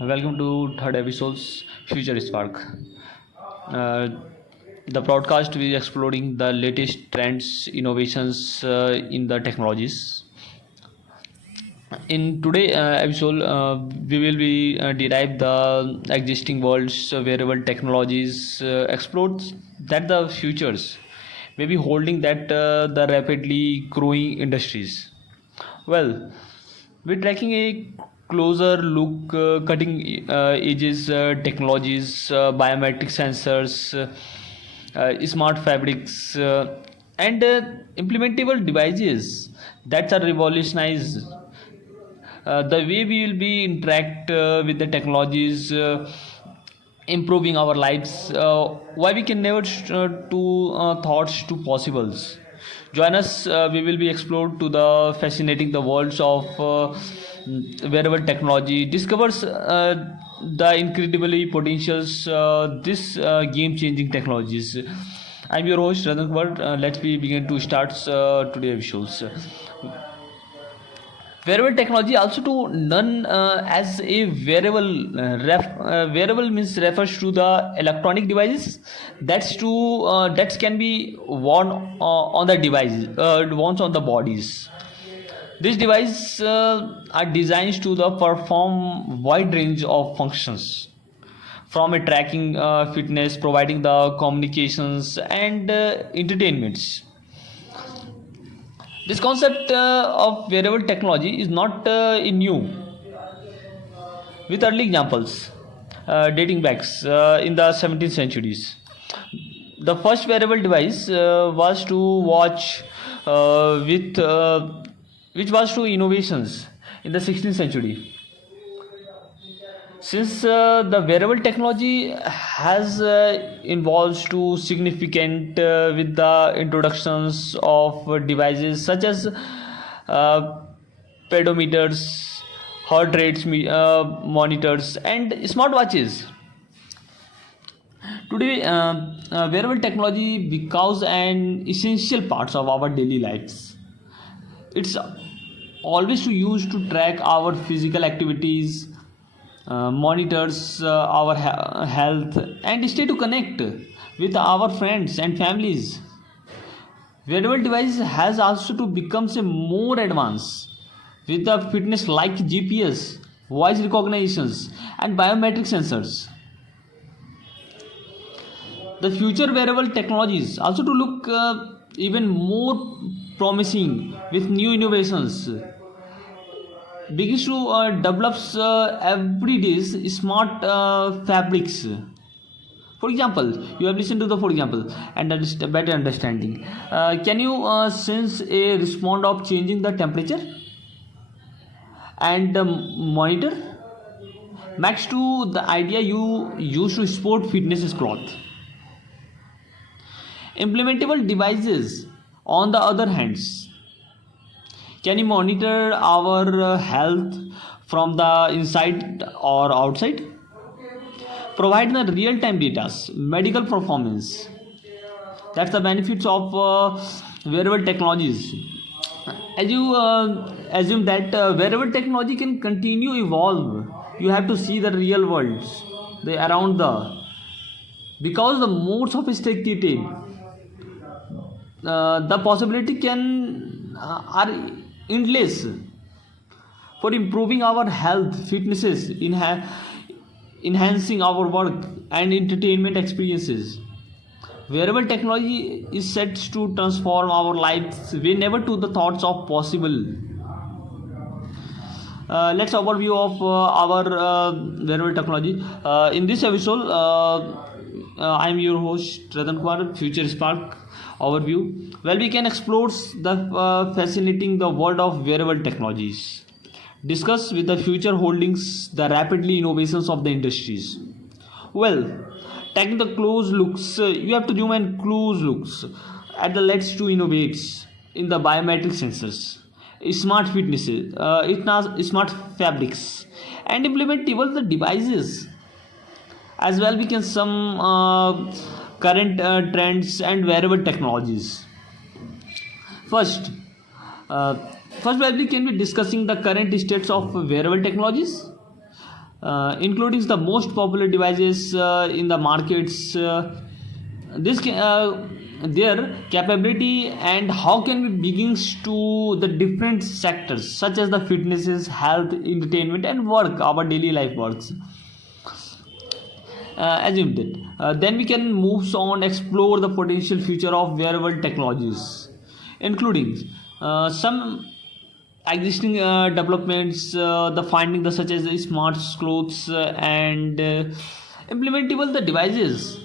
Welcome to third episode's FeatureSpeak. Uh, the broadcast will be exploring the latest trends, innovations in the technologies. In today episode, we will be derive the existing world's wearable technologies, explore that the futures may be holding that the rapidly growing industries. Well, we're tracking a closer look, cutting edges technologies, biometric sensors, smart fabrics, and implementable devices that are revolutionize the way we will be interact with the technologies, improving our lives. Why we can never to thoughts to possibles. Join us. We will be explored to the fascinating the worlds of wearable technology. Discovers the incredibly potentials this game-changing technologies. I'm your host Ratankumar. Let's begin to start today's visuals. Wearable technology, also to known as a wearable. Wearable means refers to the electronic devices that can be worn on the device, worn on the bodies. These devices are designed to the perform wide range of functions, from a tracking fitness, providing the communications and entertainments. This concept of wearable technology is not new, with early examples dating back in the 17th centuries. The first wearable device was to watch which was to innovations in the 16th century. Since the wearable technology has evolved to significant with the introductions of devices such as pedometers, heart rates monitors, and smartwatches. Today, wearable technology becomes an essential part of our daily lives. It's always to use to track our physical activities, monitors our health, and stay to connect with our friends and families. Wearable device has also to become more advanced with the fitness like GPS, voice recognitions, and biometric sensors. The future wearable technologies also to look even more promising with new innovations begins to develop every day smart fabrics. For example, you have listened to the for example and better understanding. Can you sense a response of changing the temperature and the monitor match to the idea you use to sport fitness cloth. Implementable devices, on the other hands, can you monitor our health from the inside or outside? Provide the real-time data, medical performance. That's the benefits of wearable technologies. As you assume that wearable technology can continue evolve, you have to see the real world, the around the, because the more sophisticated, the possibility can are endless for improving our health, fitnesses, enhancing our work and entertainment experiences. Wearable technology is set to transform our lives we never to the thoughts of possible. Let's overview of our wearable technology. In this episode, I'm your host Ratankumar, FeatureSpeak overview. Well, we can explore the fascinating the world of wearable technologies. Discuss with the future holdings the rapidly innovations of the industries. Well, taking the close looks, you have to zoom in close looks at the let's to innovates in the biometric sensors, smart fitnesses, smart fabrics, and implementable the devices. As well, we can some current trends and wearable technologies. First, first, we can be discussing the current states of wearable technologies. including the most popular devices in the markets. Their capability and how can we begins to the different sectors such as the fitnesses, health, entertainment, and work. Our daily life works. Assumed it. Then we can move on explore the potential future of wearable technologies, including some existing developments, the finding the such as the smart clothes and implementable the devices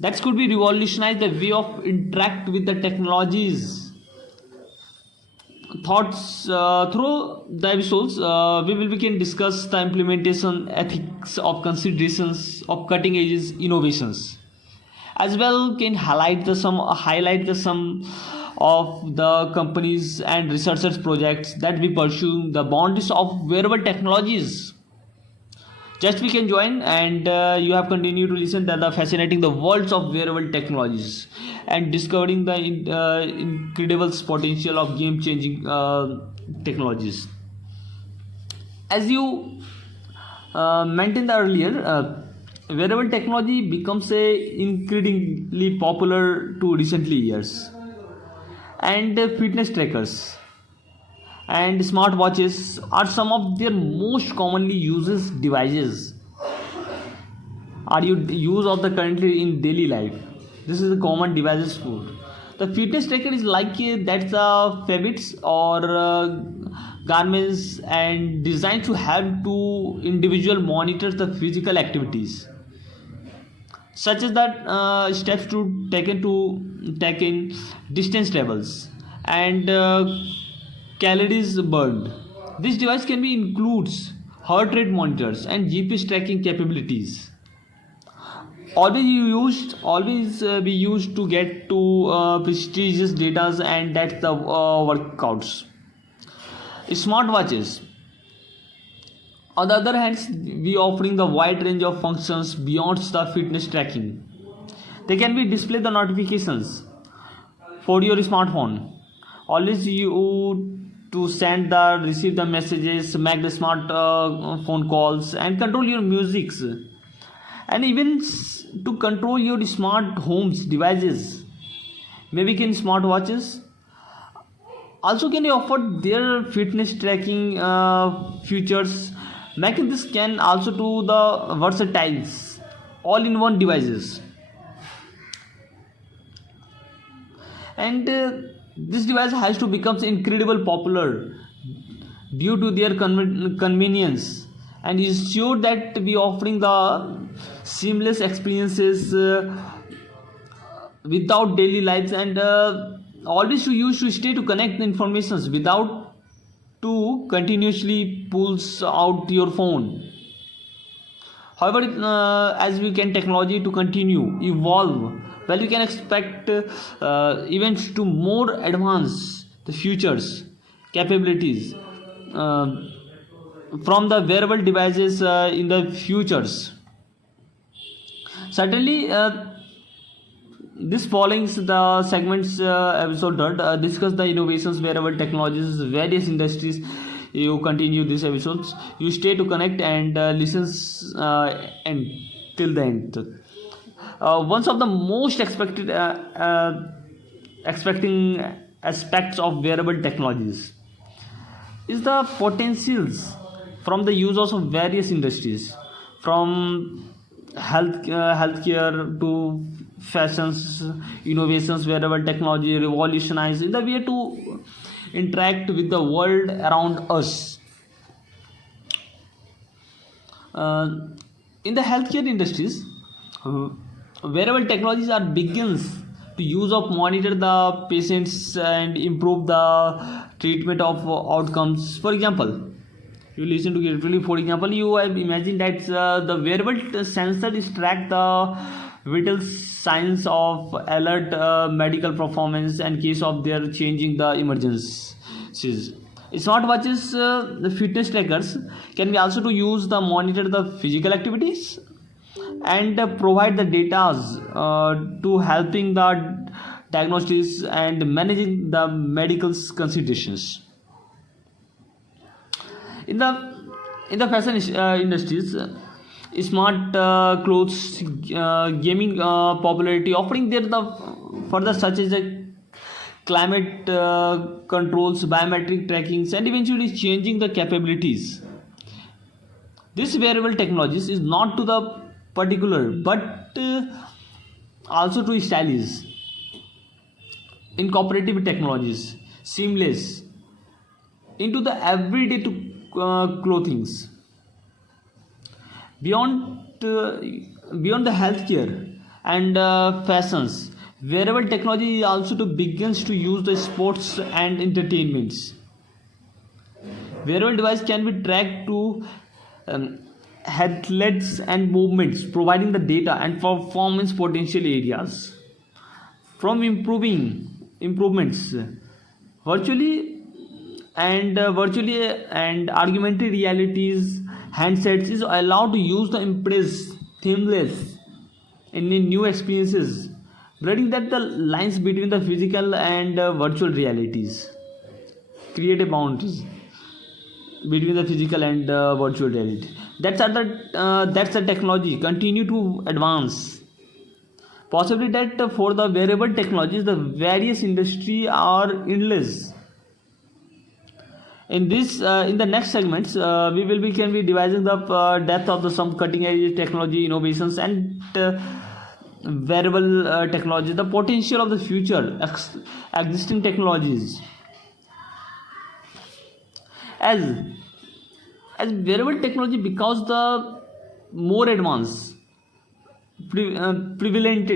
that could be revolutionize the way of interact with the technologies. Thoughts through the episodes we will begin discuss the implementation ethics of considerations of cutting edge innovations, as well can highlight the some of the companies and researchers projects that we pursue the boundaries of wearable technologies. Just we can join and you have continued to listen to the fascinating the worlds of wearable technologies and discovering the incredible potential of game changing technologies. As you mentioned earlier, wearable technology becomes a incredibly popular to recently years, and fitness trackers and smartwatches are some of their most commonly used devices are use of the currently in daily life. This is the common devices for the fitness tracker is like that's habits or garments and designed to help to individual monitor the physical activities such as that steps to take in distance levels and calories burned. This device can be includes heart rate monitors and GPS tracking capabilities. Always be used to get to prestigious data, and that's the workouts. Smartwatches, on the other hand, we offering the wide range of functions beyond the fitness tracking. They can be display the notifications for your smartphone. Always you to send the receive the messages, make the smart phone calls, and control your musics, and even to control your smart homes devices. Maybe can smartwatches also can offer their fitness tracking features, making this can also do the versatile all in one devices. And this device has to become incredibly popular due to their convenience, and is sure that we offering the seamless experiences without daily lives, and always to use to stay to connect the informations without to continuously pulls out your phone. However, as we can technology to continue evolve, well, we can expect events to more advance the futures capabilities from the wearable devices in the futures. Certainly, this following the segments episode third discuss the innovations wearable technologies various industries. You continue these episodes, you stay to connect and listens and till the end. One of the most expecting aspects of wearable technologies is the potentials from the users of various industries, from healthcare to fashions innovations. Wearable technology revolutionize in the way to interact with the world around us. In the healthcare industries, wearable technologies are begins to use of monitor the patients and improve the treatment of outcomes. For example, you listen to carefully. For example, you have imagined that the wearable sensor is track the vital signs of alert medical performance and case of their changing the emergencies. Smartwatches, the fitness trackers can be also to use the monitor the physical activities and provide the data to helping the diagnostics and managing the medical considerations. In the In the fashion industries, smart clothes gaming popularity, offering there the further such as a climate controls, biometric trackings, and eventually changing the capabilities. This wearable technologies is not to the particular but also to stylish, incorporative technologies, seamless into the everyday to clothings. Beyond beyond the healthcare and fashions, wearable technology also to begins to use the sports and entertainments. Wearable device can be tracked to athletes and movements, providing the data and performance potential areas. From improvements virtually and augmented realities handsets is allowed to use the impress themeless in new experiences, blurring that the lines between the physical and virtual realities, create a boundaries between the physical and virtual reality. That's the technology continue to advance. Possibly that for the wearable technologies, the various industry are endless. In the next segments, we will be can be devising the depth of the some cutting edge technology innovations and wearable technology, the potential of the future existing technologies. as as wearable technology becomes the more advanced, prevalent,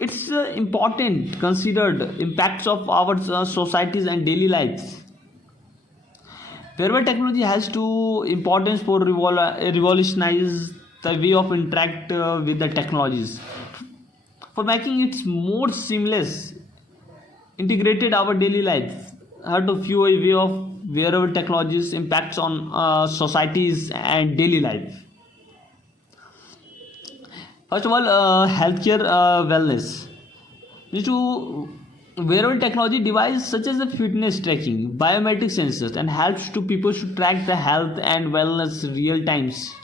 it's important considered impacts of our societies and daily lives. Wearable technology has to importance for revolutionize the way of interact with the technologies, for making it more seamless, integrated our daily life. How to view a way of wearable technologies impacts on societies and daily life. First of all, healthcare wellness. Due to wearable technology devices such as the fitness tracking, biometric sensors, and helps to people to track the health and wellness real times.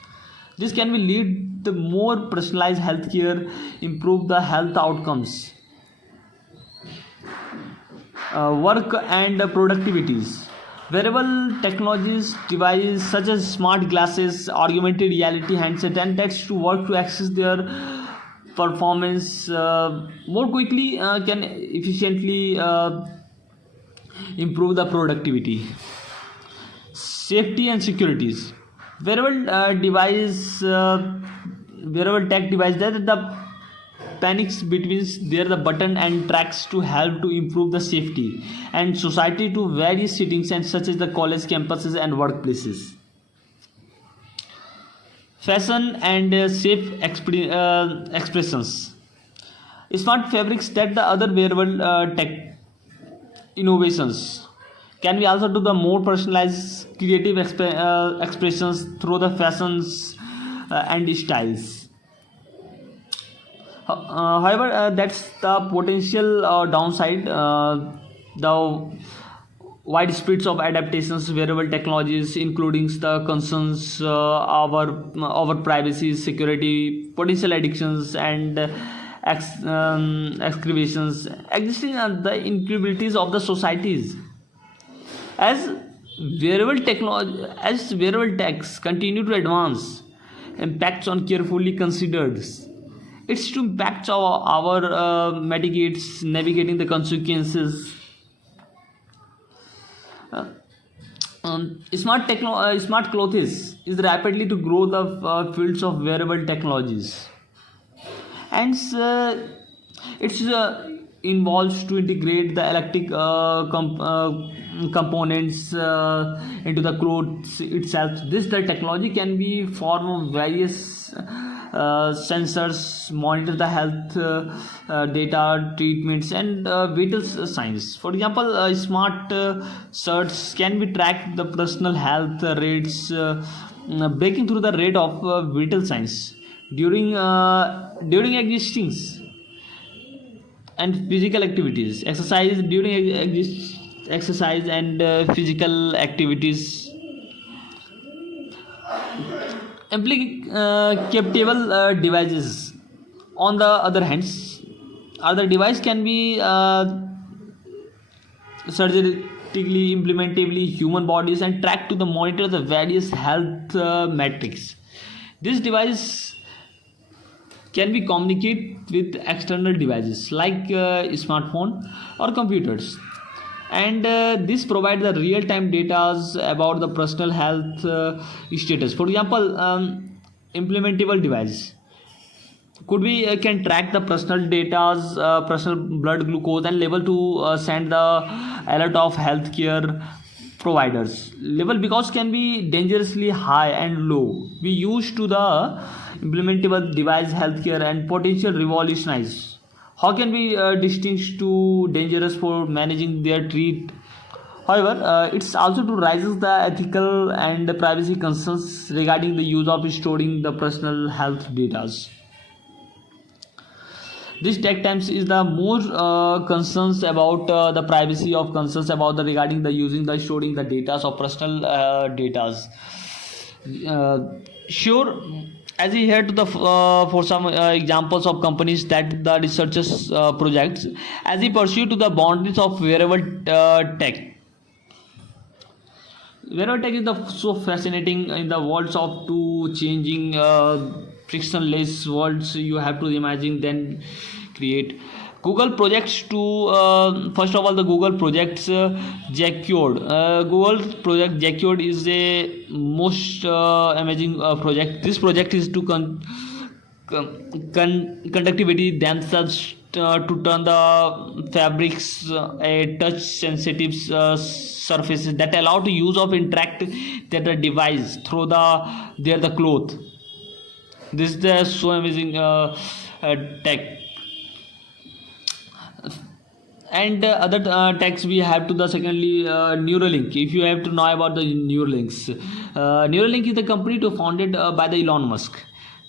This can be lead to more personalized healthcare, improve the health outcomes, work and productivities. Wearable technologies devices such as smart glasses, augmented reality handset, and that's to work to access their performance more quickly, can efficiently improve the productivity. Safety and securities. Wearable wearable tech device that the panics between there the button and tracks to help to improve the safety and society to various settings and such as the college campuses and workplaces. Fashion and safe expressions. Smart fabrics that the other wearable tech innovations can be also do the more personalized creative expressions through the fashions and styles. However, that's the potential downside. The wide spreads of adaptations, wearable technologies, including the concerns our privacy, security, potential addictions, and excavations existing at the incapabilities of the societies. As as wearable techs continue to advance, impacts on carefully considered. It's to impact our mitigates navigating the consequences. Smart clothes is rapidly to grow the fields of wearable technologies, and it's involves to integrate the electric components into the clothes itself. This the technology can be form of various sensors, monitor the health data, treatments, and vital signs. For example, smart shirts can be tracked the personal health rates, breaking through the rate of vital signs during existing and physical activities, exercise during exercise and physical activities. Implementable devices, on the other hand, are the device can be surgically implementably human bodies and track to the monitor the various health metrics. This device can be communicate with external devices like smartphone or computers, and this provides the real-time data about the personal health status. For example, implementable device could be can track the personal data's personal blood glucose and level to send the alert of healthcare providers level, because can be dangerously high and low. We use to the implementable device healthcare and potential revolutionize how can be distinguished to dangerous for managing their treat. However, it's also to raises the ethical and privacy concerns regarding the use of storing the personal health data. This tech times is the more concerns about the privacy of concerns about the regarding the using the storing the data of personal data. Sure, as we heard to the for some examples of companies that the researchers projects as we pursue to the boundaries of wearable tech. Wearable tech is so fascinating in the worlds of two changing frictionless worlds you have to imagine then create. Google projects to first of all the Google projects Jacquard. Google project Jacquard is a most amazing project. This project is to conductivity themselves to turn the fabrics a touch sensitive surfaces that allow to use of interact that the device through the cloth. This is the so amazing tech. And other techs we have to the secondly Neuralink. If you have to know about the Neuralinks, Neuralink is the company to founded by the Elon Musk.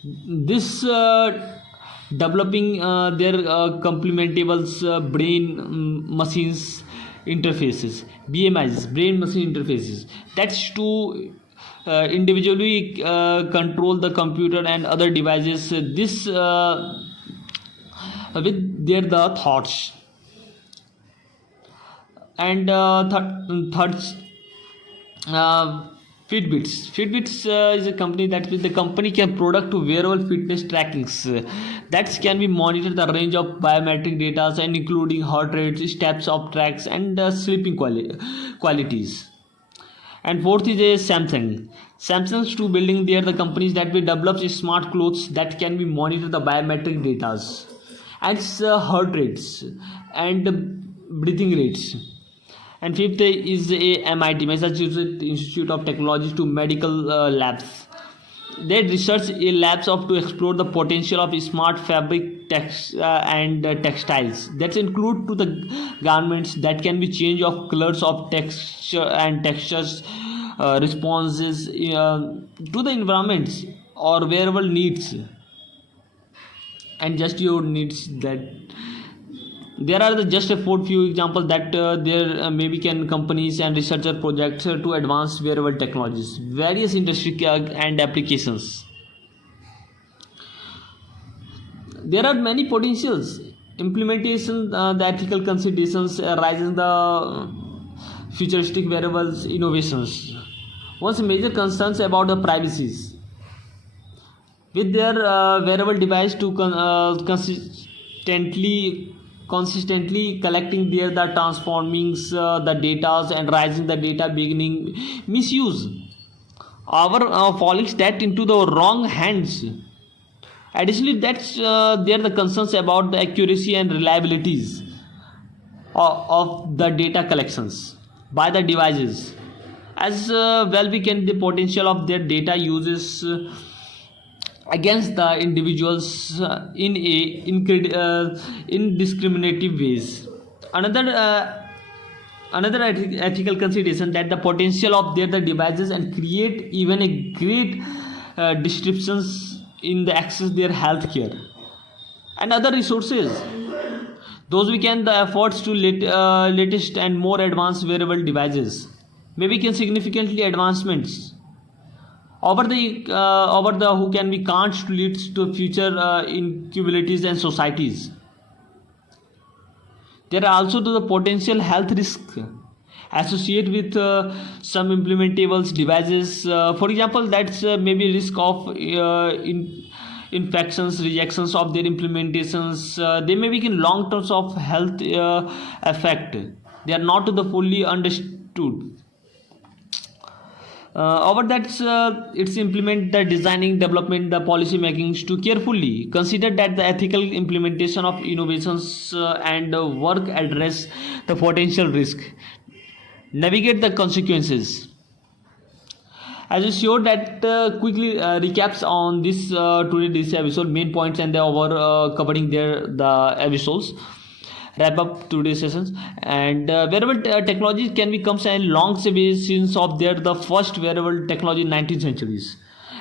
This developing their complementables brain machines interfaces, BMIs, brain machine interfaces, that's to individually control the computer and other devices this with their the thoughts. And third, Fitbits is a company that with the company can product to wearable fitness trackings that can be monitored the range of biometric data and including heart rates, steps of tracks, and sleeping qualities. And fourth is a Samsung's to building there the companies that will develop smart clothes that can be monitor the biometric data and heart rates and breathing rates. And fifth is a MIT, Massachusetts Institute of Technology to medical labs. They research a labs of to explore the potential of smart fabric and textiles that include to the garments that can be change of colors of texture and textures responses to the environments or wearable needs and just your needs. That there are just a few examples that there maybe can companies and researcher projects to advance wearable technologies, various industry and applications. There are many potentials implementation, the ethical considerations arising the futuristic wearables innovations. One major concerns about the privacies with their wearable device to consistently collecting the transforming the data and rising the data beginning misuse our falling that into the wrong hands. Additionally, that's there the concerns about the accuracy and reliabilities of the data collections by the devices, as well we can the potential of their data uses against the individuals in a indiscriminative ways. Another ethical consideration that the potential of their the devices and create even a great disruptions in the access their healthcare and other resources. Those we can the efforts to latest and more advanced wearable devices maybe can significantly advancements over the who can be can't leads to future inequalities and societies. There are also the potential health risk associated with some implementables devices. For example, that's maybe risk of infections, rejections of their implementations. They may be in long terms of health effect. They are not the fully understood. Over that, it's implement the designing, development, the policy makings to carefully consider that the ethical implementation of innovations and work address the potential risk, navigate the consequences. As you showed that quickly recaps on this episode main points, and they were covering the episodes. Wrap up today's sessions. And wearable technology can become a long since of the first wearable technology in 19th centuries.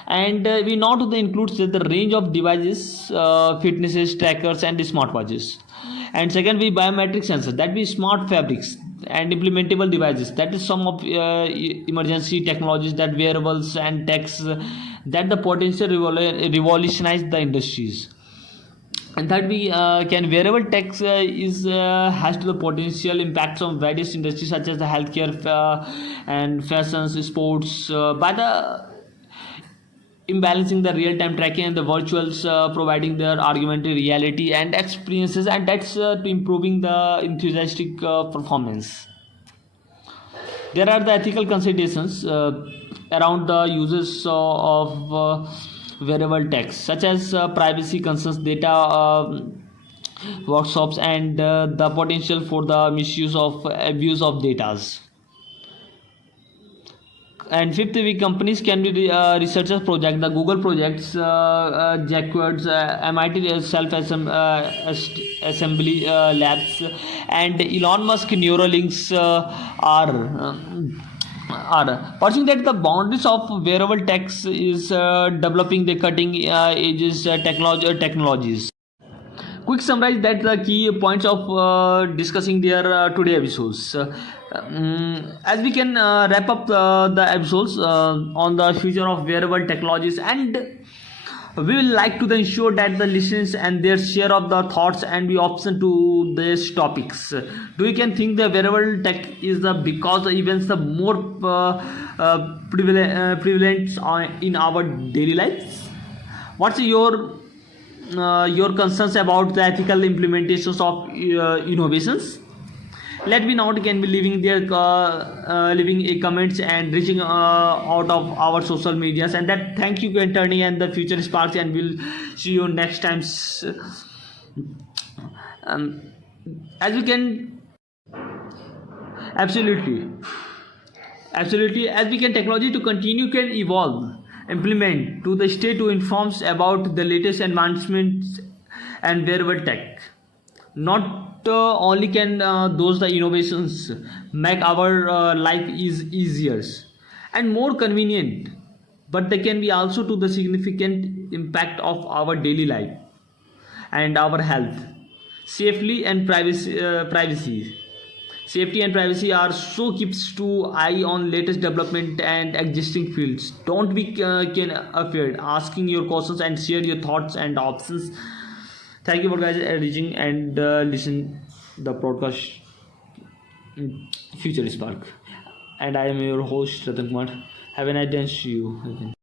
And we know that includes the range of devices, fitnesses, trackers, and smartwatches. And second, we biometric sensors, that be smart fabrics and implementable devices, that is some of emergency technologies, that wearables and techs that the potential revolutionize the industries. And that we can wearable tech has to the potential impacts on various industries such as the healthcare and fashions, sports, by the imbalancing the real-time tracking and the virtuals, providing their augmented reality and experiences, and that's to improving the enthusiastic performance. There are the ethical considerations around the uses of wearable tech, such as privacy concerns, data workshops, and the potential for the misuse of abuse of data. And fifth, we companies can be researchers project, the Google projects, Jacquard's, MIT self-assembly labs, and Elon Musk Neuralinks are pursuing that the boundaries of wearable tech is developing the cutting edges technologies. Quick summarize that the key points of discussing their today episodes. As we can wrap up the episodes on the future of wearable technologies, and we will like to ensure that the listeners and their share of the thoughts and be option to these topics. Do you can think the wearable tech is the because the events the more prevalent in our daily lives? What's your concerns about the ethical implementations of innovations? Let me know. You can be leaving their leaving a comments and reaching out of our social medias. And that thank you for turning and the future sparks, and we'll see you next time. As we can absolutely as we can technology to continue can evolve, implement to the state to informs about the latest advancements and wearable tech. Not only can those the innovations make our life is easier and more convenient, but they can be also to the significant impact of our daily life and our health, safely and privacy. Safety and privacy are so keeps to eye on latest development and existing fields. Don't be can afraid asking your questions and share your thoughts and options. Thank you for guys reaching and listen the podcast Future Spark, and I am your host Ratankumar. Have a nice day and see you again.